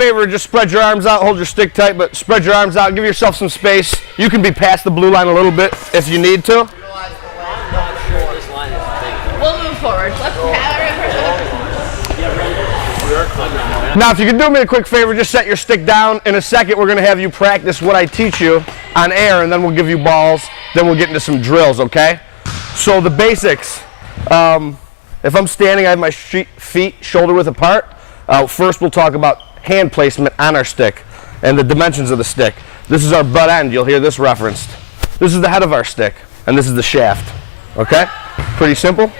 favor, just spread your arms out, hold your stick tight, but spread your arms out, give yourself some space. You can be past the blue line a little bit if you need to. We'll move forward. Now, if you can do me a quick favor, just set your stick down. In a second, we're going to have you practice what I teach you on air, and then we'll give you balls. Then we'll get into some drills, okay? So the basics. If I'm standing, I have my feet shoulder width apart. First, we'll talk about hand placement on our stick and the dimensions of the stick. This is our butt end. You'll hear this referenced. This is the head of our stick, and this is the shaft. Okay? Pretty simple.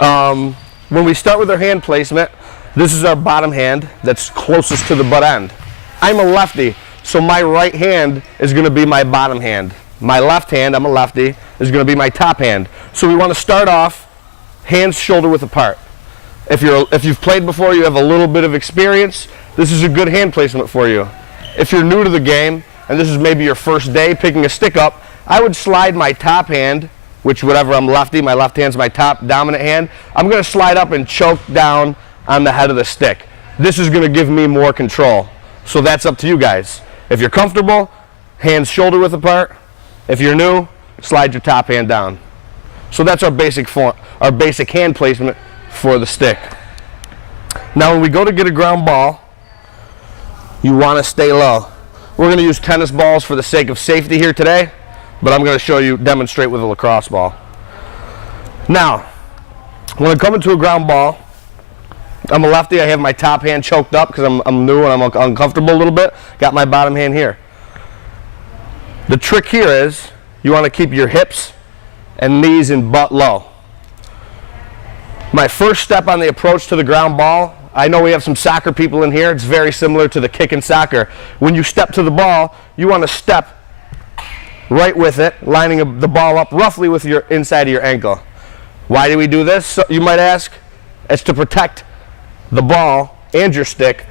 When we start with our hand placement, this is our bottom hand that's closest to the butt end. I'm a lefty, so my right hand is going to be my bottom hand. My left hand, I'm a lefty, is going to be my top hand. So we want to start off hands shoulder width apart. If you've played before, you have a little bit of experience, this is a good hand placement for you. If you're new to the game, and this is maybe your first day picking a stick up, I would slide my top hand, which whatever I'm lefty, my left hand's my top dominant hand, I'm going to slide up and choke down on the head of the stick. This is going to give me more control. So that's up to you guys. If you're comfortable, hands shoulder width apart. If you're new, slide your top hand down. So that's our basic hand placement for the stick. Now when we go to get a ground ball, you want to stay low. We're going to use tennis balls for the sake of safety here today, but I'm going to demonstrate with a lacrosse ball. Now, when I come into a ground ball, I'm a lefty, I have my top hand choked up because I'm new and I'm uncomfortable a little bit. Got my bottom hand here. The trick here is you want to keep your hips and knees and butt low. My first step on the approach to the ground ball, I know we have some soccer people in here, it's very similar to the kick in soccer. When you step to the ball, you want to step right with it, lining the ball up roughly with your inside of your ankle. Why do we do this, so you might ask? It's to protect the ball and your stick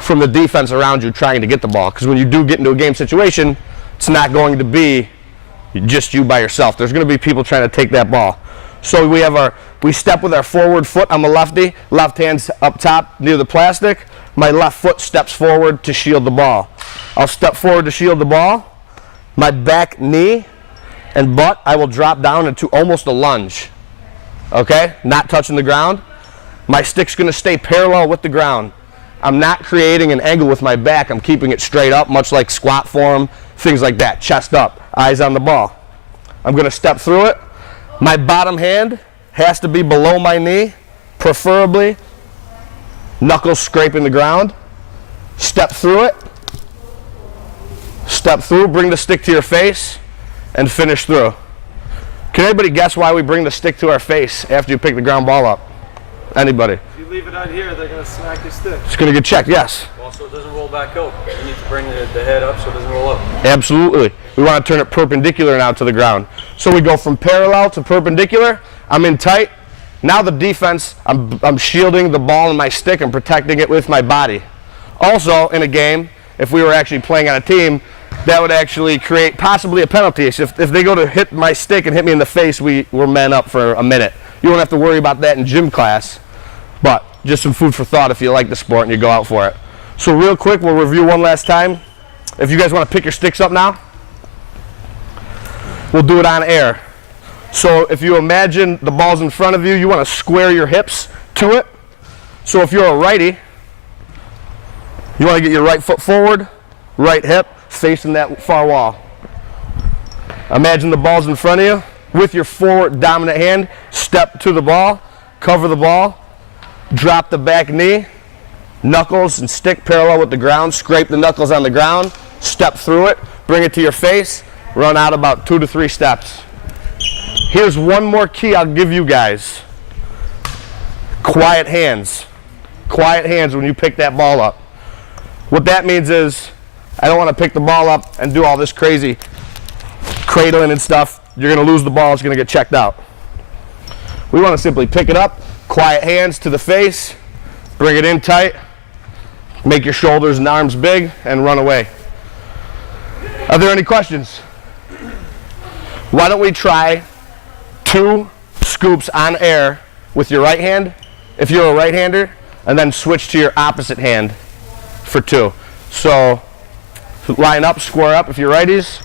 from the defense around you trying to get the ball. Because when you do get into a game situation, it's not going to be just you by yourself. There's going to be people trying to take that ball. So we step with our forward foot. I'm a lefty. Left hand's up top near the plastic. My left foot steps forward to shield the ball. I'll step forward to shield the ball. My back knee and butt, I will drop down into almost a lunge. Okay? Not touching the ground. My stick's going to stay parallel with the ground. I'm not creating an angle with my back. I'm keeping it straight up, much like squat form, things like that. Chest up, eyes on the ball. I'm going to step through it. My bottom hand has to be below my knee, preferably knuckles scraping the ground. Step through it. Step through, bring the stick to your face, and finish through. Can anybody guess why we bring the stick to our face after you pick the ground ball up? Anybody? If you leave it out here, they're going to smack your stick. It's going to get checked, yes. Also, it doesn't roll back out. You need to bring the head up so it doesn't roll up. Absolutely. We want to turn it perpendicular now to the ground. So we go from parallel to perpendicular. I'm in tight. Now the defense, I'm shielding the ball and my stick and protecting it with my body. Also, in a game, if we were actually playing on a team, that would actually create possibly a penalty. So if they go to hit my stick and hit me in the face, we're men up for a minute. You don't have to worry about that in gym class. But just some food for thought if you like the sport and you go out for it. So real quick, we'll review one last time. If you guys want to pick your sticks up now, we'll do it on air. So if you imagine the ball's in front of you, you want to square your hips to it. So if you're a righty, you want to get your right foot forward, right hip facing that far wall. Imagine the ball's in front of you. With your forward dominant hand, step to the ball, cover the ball, drop the back knee, knuckles and stick parallel with the ground, scrape the knuckles on the ground, step through it, bring it to your face, run out about 2 to 3 steps. Here's one more key I'll give you guys. Quiet hands. Quiet hands when you pick that ball up. What that means is, I don't want to pick the ball up and do all this crazy cradling and stuff. You're going to lose the ball, it's going to get checked out. We want to simply pick it up, quiet hands to the face, bring it in tight, make your shoulders and arms big, and run away. Are there any questions? Why don't we try 2 scoops on air with your right hand, if you're a right-hander, and then switch to your opposite hand for 2. So line up, square up if you're righties.